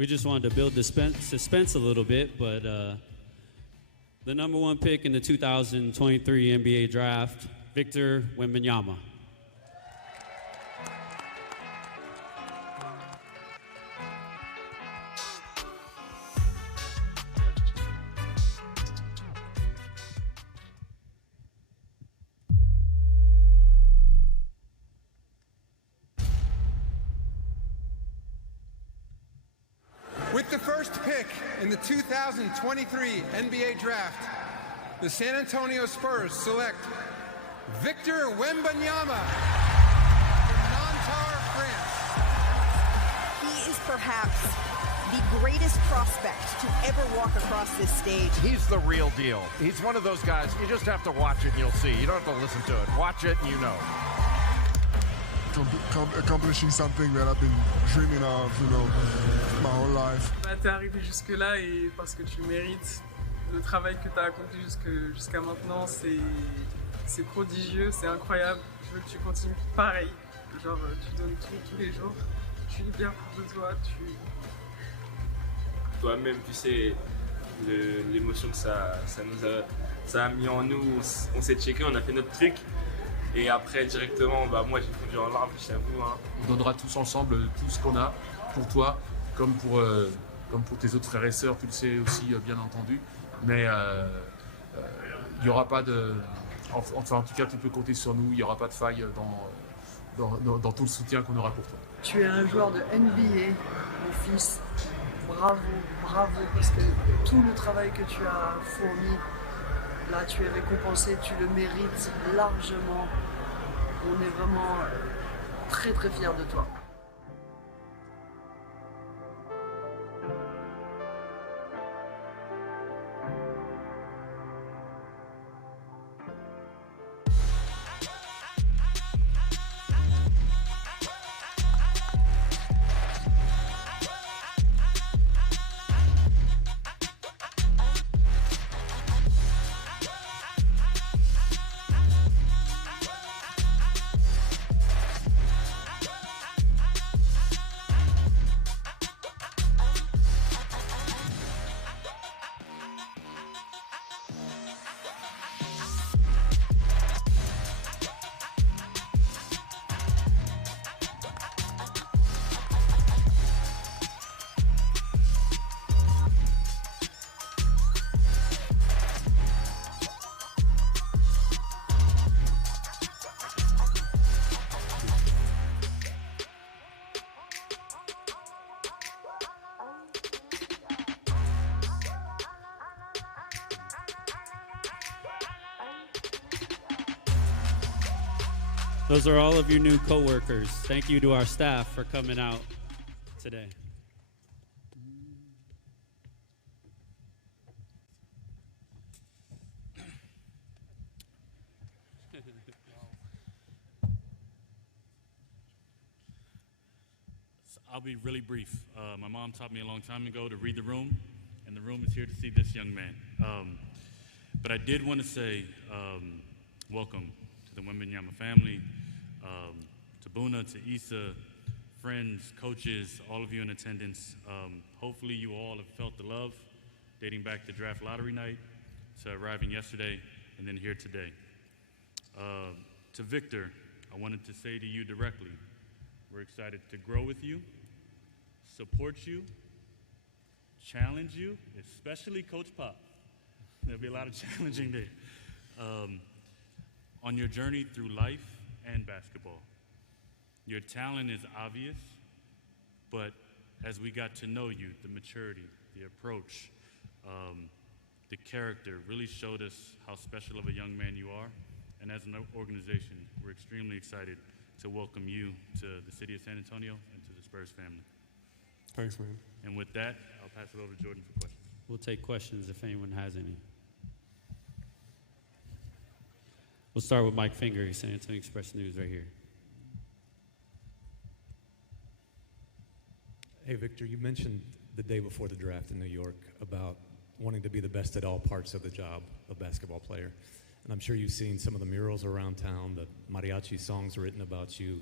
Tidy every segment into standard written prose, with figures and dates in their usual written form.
We just wanted to build suspense a little bit, but the number one pick in the 2023 NBA draft, Victor Wembanyama. With the first pick in the 2023 NBA Draft, the San Antonio Spurs select Victor Wembanyama from Nanterre, France. He is perhaps the greatest prospect to ever walk across this stage. He's the real deal. He's one of those guys, you just have to watch it and you'll see. You don't have to listen to it. Watch it and you know. Accomplishing something that I've been dreaming of, my whole life. T'es arrivé jusque-là et parce que tu mérites. Le travail que tu as accompli jusqu'à maintenant, c'est prodigieux, c'est incroyable. Je veux que tu continues pareil. Genre, tu donnes tout tous les jours. Je suis hyper fière de toi. Toi-même, tu sais, l'émotion que ça a mis en nous. On s'est checké, on a fait notre truc. Et après, directement, moi, j'ai fondu en larmes, je t'avoue. On donnera tous ensemble tout ce qu'on a pour toi, comme pour tes autres frères et sœurs, tu le sais aussi, bien entendu. Mais il n'y aura pas de... Enfin, en tout cas, tu peux compter sur nous. Il n'y aura pas de faille dans tout le soutien qu'on aura pour toi. Tu es un joueur de NBA, mon fils. Bravo, bravo, parce que tout le travail que tu as fourni, là, tu es récompensé, tu le mérites largement. On est vraiment très très fiers de toi. Those are all of your new coworkers. Thank you to our staff for coming out today. I'll be really brief. My mom taught me a long time ago to read the room, and the room is here to see this young man. But I did want to say welcome to the Wembanyama family, to Buna, to Issa, friends, coaches, all of you in attendance. Hopefully you all have felt the love dating back to draft lottery night, to arriving yesterday, and then here today. To Victor, I wanted to say to you directly, we're excited to grow with you, support you, challenge you, especially Coach Pop. There'll be a lot of challenging there. On your journey through life and basketball. Your talent is obvious, but as we got to know you, the maturity, the approach, the character really showed us how special of a young man you are. And as an organization, we're extremely excited to welcome you to the city of San Antonio and to the Spurs family. Thanks, man. And with that, I'll pass it over to Jordan for questions. We'll take questions if anyone has any. We'll start with Mike Finger, San Antonio Express News right here. Hey, Victor, you mentioned the day before the draft in New York about wanting to be the best at all parts of the job of basketball player. And I'm sure you've seen some of the murals around town, the mariachi songs written about you.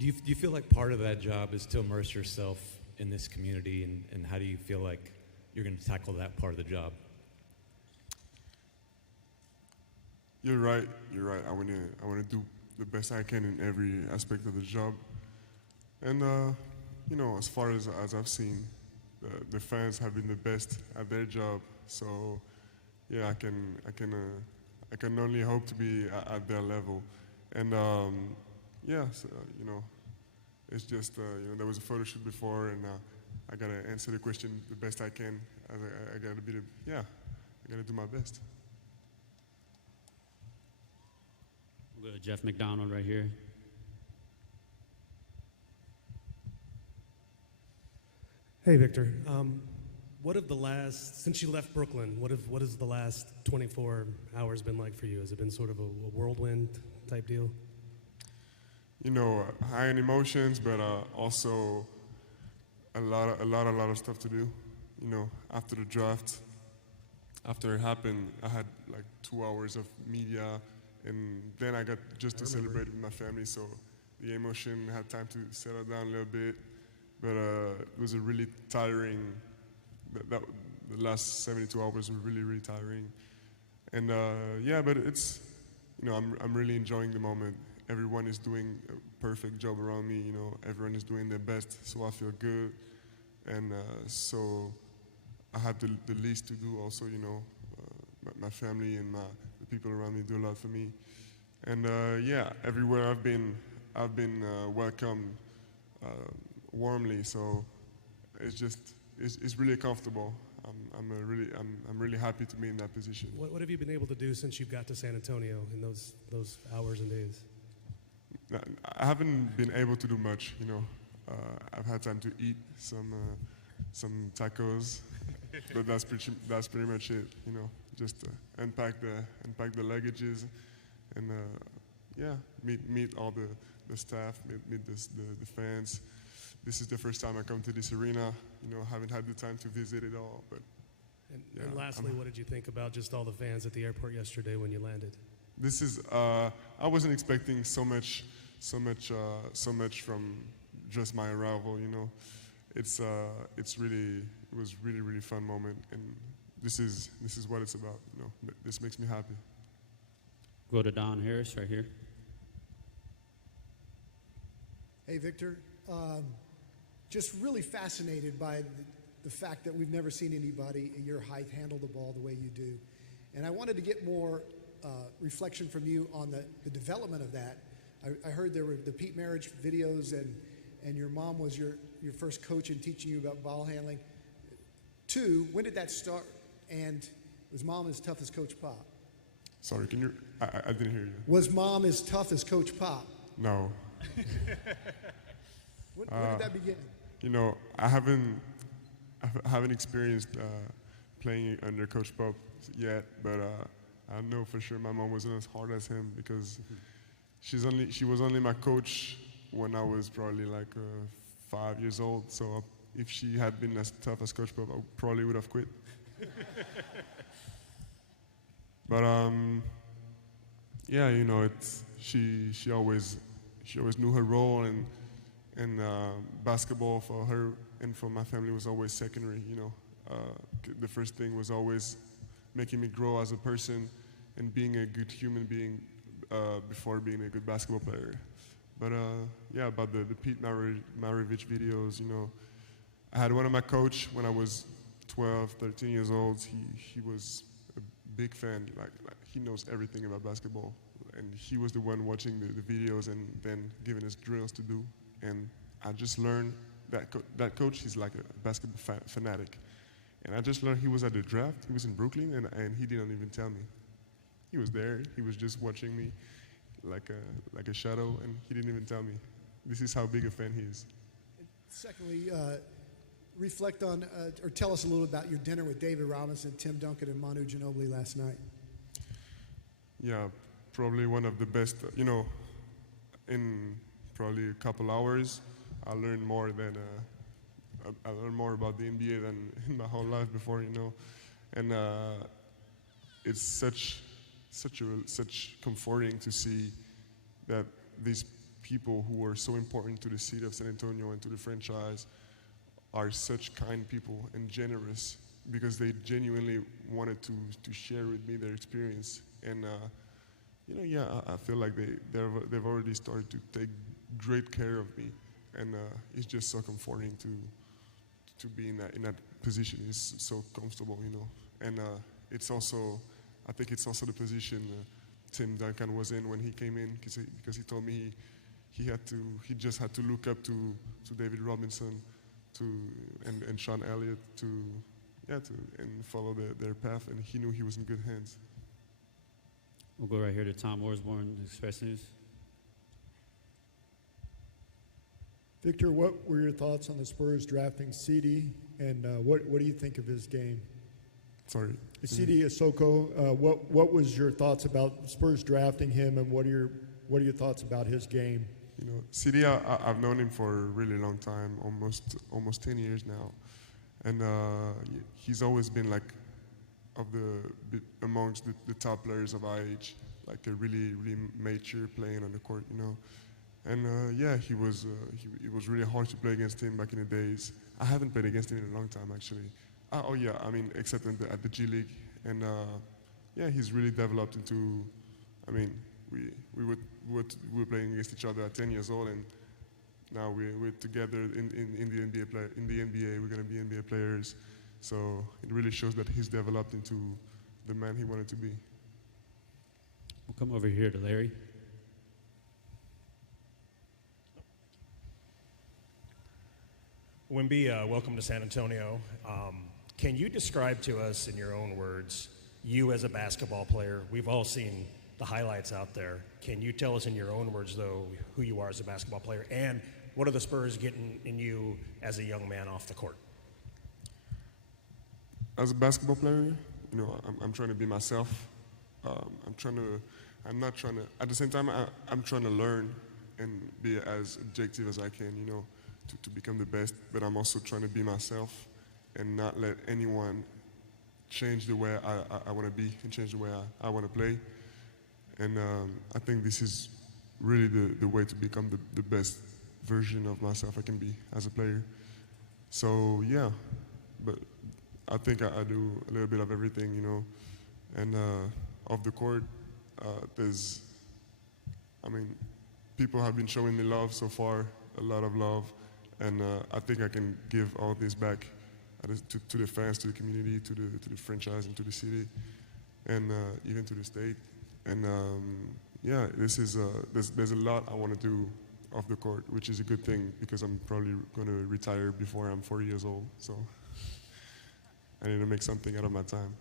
Do you feel like part of that job is to immerse yourself in this community, and how do you feel like you're going to tackle that part of the job? You're right. You're right. I wanna do the best I can in every aspect of the job. And you know, as far as I've seen, the fans have been the best at their job. So yeah, I can only hope to be at their level. And yeah, so, you know, it's just you know, there was a photo shoot before, and I gotta answer the question the best I can. I gotta be I gotta do my best. We'll go to Jeff McDonald right here. Hey, Victor. What have the last, since you left Brooklyn, what has the last 24 hours been like for you? Has it been sort of a whirlwind type deal? You know, high in emotions, but also a lot of stuff to do. You know, after the draft, after it happened, I had like 2 hours of media, and then I got just to celebrate with my family. So the emotion had time to settle down a little bit, but it was a really tiring. The last 72 hours were really tiring, and yeah, but it's, you know, I'm really enjoying the moment. Everyone is doing a perfect job around me. You know, everyone is doing their best, so I feel good, and so I have the least to do. Also, you know, my family and the people around me do a lot for me, and yeah, everywhere I've been welcomed warmly. So it's just. It's really comfortable. I'm really happy to be in that position. What have you been able to do since you got to San Antonio in those hours and days? I haven't been able to do much. You know, I've had time to eat some tacos, but that's pretty much it. You know, just unpack the luggages, and yeah, meet all the staff, meet the fans. This is the first time I come to this arena. You know, haven't had the time to visit it all, but. And lastly, what did you think about just all the fans at the airport yesterday when you landed? This is I wasn't expecting so much from just my arrival. You know, it was really fun moment, and this is what it's about. You know, this makes me happy. Go to Don Harris right here. Hey, Victor. Just really fascinated by the fact that we've never seen anybody at your height handle the ball the way you do. And I wanted to get more reflection from you on the development of that. I heard there were the Pete Marriage videos, and your mom was your first coach in teaching you about ball handling. 2, when did that start? And was mom as tough as Coach Pop? Sorry, can you? I didn't hear you. Was mom as tough as Coach Pop? No. When did that begin? You know, I haven't experienced playing under Coach Pop yet, but I know for sure my mom wasn't as hard as him, because she was only my coach when I was probably like 5 years old. So if she had been as tough as Coach Pop, I probably would have quit. But yeah, you know, she always knew her role, and basketball for her and for my family was always secondary. You know, the first thing was always making me grow as a person and being a good human being before being a good basketball player. But yeah, about the Pete Maravich videos, you know, I had one of my coach when I was 12, 13 years old. He was a big fan. Like he knows everything about basketball, and he was the one watching the videos and then giving us drills to do. And I just learned that coach is like a basketball fanatic. And I just learned he was at the draft. He was in Brooklyn, and he didn't even tell me. He was there. He was just watching me like a shadow, and he didn't even tell me. This is how big a fan he is. Secondly, reflect on or tell us a little about your dinner with David Robinson, Tim Duncan, and Manu Ginobili last night. Yeah, probably one of the best. You know, in probably a couple hours, I learned more about the NBA than in my whole life before, you know, and it's such comforting to see that these people who are so important to the city of San Antonio and to the franchise are such kind people and generous because they genuinely wanted to share with me their experience. And I feel like they've already started to take great care of me, and it's just so comforting to be in that position. It's so comfortable, and it's also, I think it's also the position Tim Duncan was in when he came in, because he told me he just had to look up to David Robinson and Sean Elliott and follow their path, and he knew he was in good hands. We'll go right here to Tom Osborne, Express News. Victor, what were your thoughts on the Spurs drafting Sidi, and what do you think of his game? Sorry. Sidi Isoko, what was your thoughts about Spurs drafting him, and what are your thoughts about his game? Sidi, I've known him for a really long time, almost 10 years now, and he's always been like amongst the top players of our age, like a really mature playing on the court, And it was really hard to play against him back in the days. I haven't played against him in a long time, actually. Except at the G League. And he's really developed into, we were playing against each other at 10 years old, and now we're together in the NBA. In the NBA, we're going to be NBA players. So it really shows that he's developed into the man he wanted to be. We'll come over here to Larry. Wemby, welcome to San Antonio. Can you describe to us in your own words, you as a basketball player? We've all seen the highlights out there. Can you tell us in your own words, though, who you are as a basketball player, and what are the Spurs getting in you as a young man off the court? As a basketball player, I'm trying to be myself. At the same time, I'm trying to learn and be as objective as I can, to become the best, but I'm also trying to be myself and not let anyone change the way I want to be and change the way I want to play. And I think this is really the way to become the best version of myself I can be as a player. So but I think I do a little bit of everything, and off the court, people have been showing me love so far, a lot of love, and I think I can give all this back to the fans, to the community, to the franchise, and to the city, and even to the state. And there's a lot I want to do off the court, which is a good thing because I'm probably going to retire before I'm 40 years old. So I need to make something out of my time.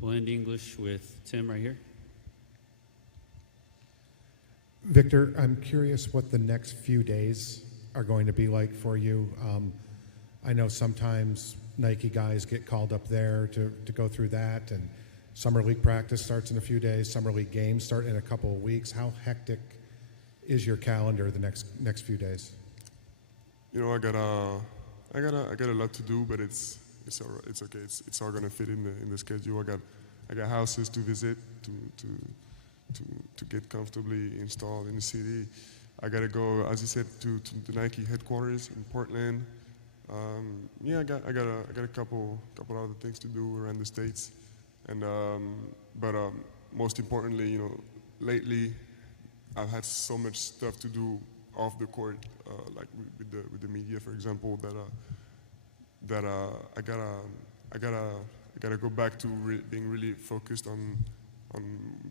We'll end English with Tim right here. Victor, I'm curious what the next few days are going to be like for you. I know sometimes Nike guys get called up there to go through that, and Summer League practice starts in a few days, Summer League games start in a couple of weeks. How hectic is your calendar the next few days? I got a lot to do, but it's all right. It's okay. It's all gonna fit in the schedule. I got houses to visit to get comfortably installed in the city. I gotta go, as you said, to the Nike headquarters in Portland. I got a couple other things to do around the States, and but most importantly, lately I've had so much stuff to do off the court, like with the media, for example, that I gotta go back to being really focused on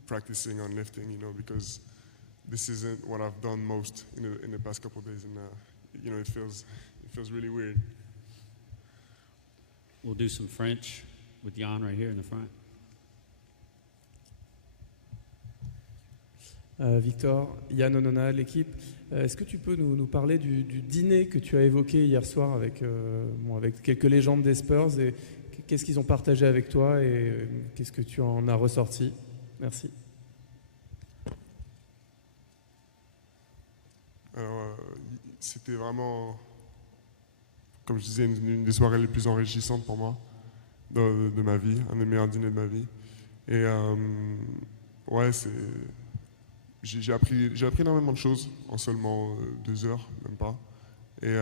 practicing on lifting, because this isn't what I've done most in the past couple of days, and it feels really weird. We'll do some French with Jan right here in the front. Victor, Yann Onona, l'équipe. Est-ce que tu peux nous parler du dîner que tu as évoqué hier soir avec quelques légendes des Spurs, et qu'est-ce qu'ils ont partagé avec toi et qu'est-ce que tu en as ressorti? Merci. Alors, c'était vraiment, comme je disais, une des soirées les plus enrichissantes pour moi de ma vie, un des meilleurs dîners de ma vie. Et j'ai appris énormément de choses en seulement 2 heures, même pas. Et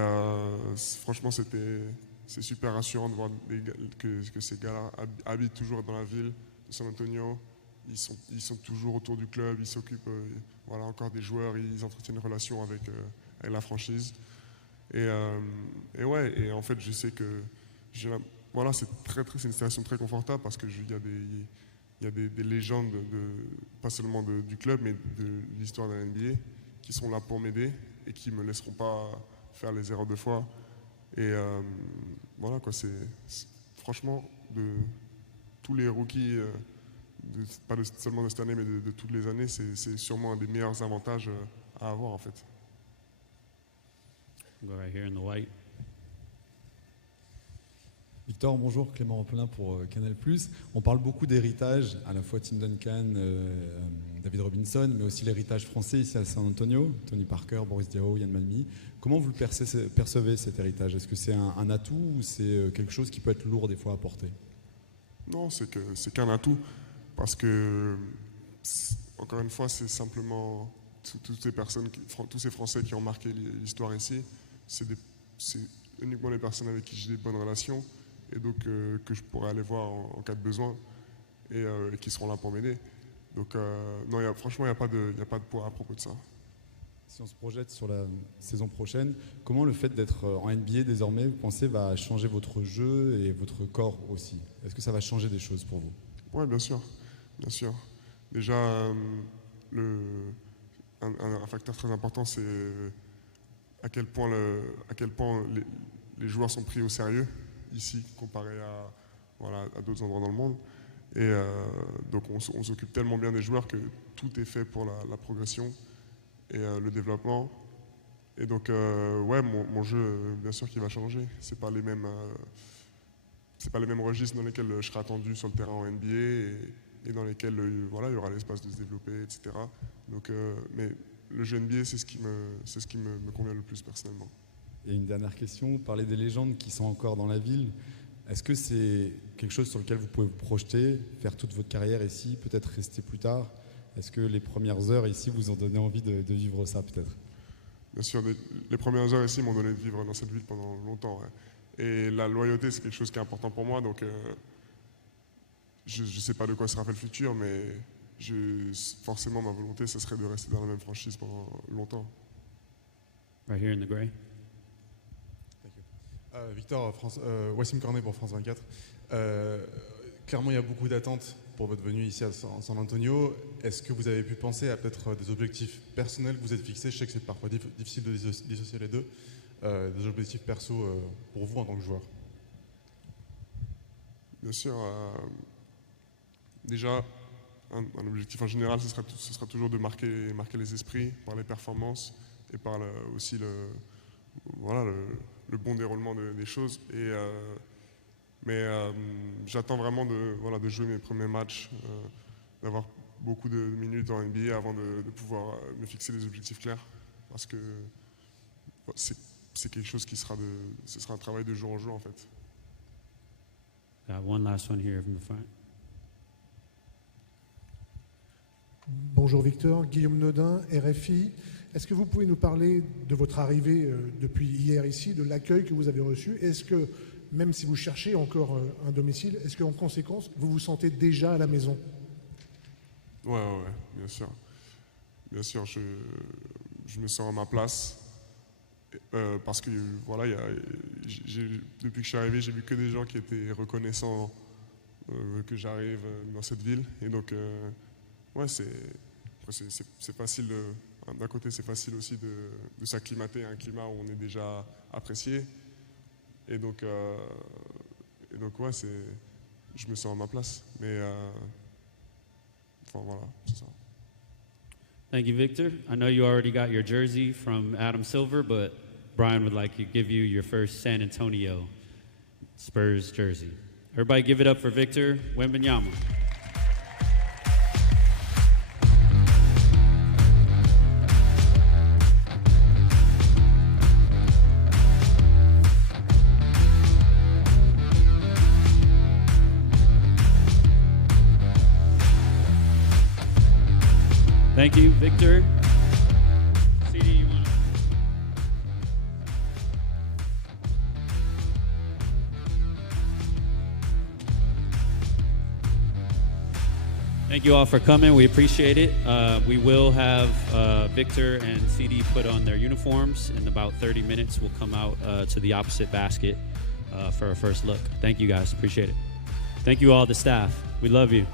franchement, c'est super rassurant de voir que ces gars-là habitent toujours dans la ville de San Antonio. Ils sont toujours autour du club, ils s'occupent encore des joueurs, ils entretiennent une relation avec la franchise. Et en fait, je sais que c'est une situation très confortable parce qu'il y a des légendes, pas seulement du club, mais de l'histoire de la NBA qui sont là pour m'aider et qui ne me laisseront pas faire les erreurs de foi. Et voilà, quoi, c'est franchement, de tous les rookies, pas seulement de cette année, mais de toutes les années, c'est sûrement un des meilleurs avantages à avoir, en fait. Go right here in the white. Victor, bonjour, Clément Rampelin pour Canal+. On parle beaucoup d'héritage, à la fois Tim Duncan, David Robinson, mais aussi l'héritage français ici à San Antonio, Tony Parker, Boris Diaw, Yann Malmy. Comment vous le percevez cet héritage? Est-ce que c'est un atout ou c'est quelque chose qui peut être lourd des fois à porter? Non, c'est qu'un atout, parce que, encore une fois, c'est simplement toutes ces personnes, tous ces Français qui ont marqué l'histoire ici, c'est uniquement les personnes avec qui j'ai des bonnes relations, et donc que je pourrais aller voir en cas de besoin et qui seront là pour m'aider. Donc non, franchement, il n'y a pas de poids à propos de ça. Si on se projette sur la saison prochaine, comment le fait d'être en NBA désormais, vous pensez, va changer votre jeu et votre corps aussi? Est-ce que ça va changer des choses pour vous? Oui, bien sûr. Déjà, un facteur très important, c'est à quel point les joueurs sont pris au sérieux ici, comparé à d'autres endroits dans le monde. Et donc on s'occupe tellement bien des joueurs que tout est fait pour la progression et le développement. Et donc mon jeu, bien sûr qu'il va changer. C'est pas les mêmes registres dans lesquels je serai attendu sur le terrain en NBA et dans lesquels il y aura l'espace de se développer, etc. Donc, mais le jeu NBA, c'est ce qui me convient le plus personnellement. Et une dernière question, vous parlez des légendes qui sont encore dans la ville. Est-ce que c'est quelque chose sur lequel vous pouvez vous projeter, faire toute votre carrière ici, peut-être rester plus tard? Est-ce que les premières heures ici vous ont donné envie de vivre ça peut-être? Bien sûr, les premières heures ici m'ont donné de vivre dans cette ville pendant longtemps. Ouais. Et la loyauté, c'est quelque chose qui est important pour moi. Donc je ne sais pas de quoi sera fait le futur, mais forcément ma volonté, ce serait de rester dans la même franchise pendant longtemps. Right here in the gray. Victor, Wassim Cornet pour France 24. Clairement, il y a beaucoup d'attentes pour votre venue ici à San Antonio. Est-ce que vous avez pu penser à peut-être des objectifs personnels que vous êtes fixés? Je sais que c'est parfois difficile de dissocier les deux. Des objectifs perso pour vous en tant que joueur? Bien sûr. Déjà, un objectif en général, ce sera toujours de marquer les esprits par les performances et par aussi le bon déroulement des choses. Mais j'attends vraiment de jouer mes premiers matchs, d'avoir beaucoup de minutes en NBA avant de pouvoir me fixer des objectifs clairs. Parce que c'est quelque chose ce sera un travail de jour en jour en fait. Got one last one here from the front. Bonjour Victor, Guillaume Nodin, RFI. Est-ce que vous pouvez nous parler de votre arrivée depuis hier ici, de l'accueil que vous avez reçu? Est-ce que, même si vous cherchez encore un domicile, est-ce qu'en conséquence, vous vous sentez déjà à la maison? Ouais, bien sûr. Bien sûr, je me sens à ma place. Parce que depuis que je suis arrivé, j'ai vu que des gens qui étaient reconnaissants que j'arrive dans cette ville. Et donc, c'est facile. D'un côté, c'est facile aussi de s'acclimater à un climat où on est déjà apprécié. Et donc je me sens à ma place. Mais voilà, c'est ça. Thank you, Victor. I know you already got your jersey from Adam Silver, but Brian would like to give you your first San Antonio Spurs jersey. Everybody give it up for Victor Wembanyama. Thank you, Victor. CD, you want Thank you all for coming. We appreciate it. We will have Victor and CD put on their uniforms. In about 30 minutes, we'll come out to the opposite basket for our first look. Thank you guys. Appreciate it. Thank you all, the staff. We love you.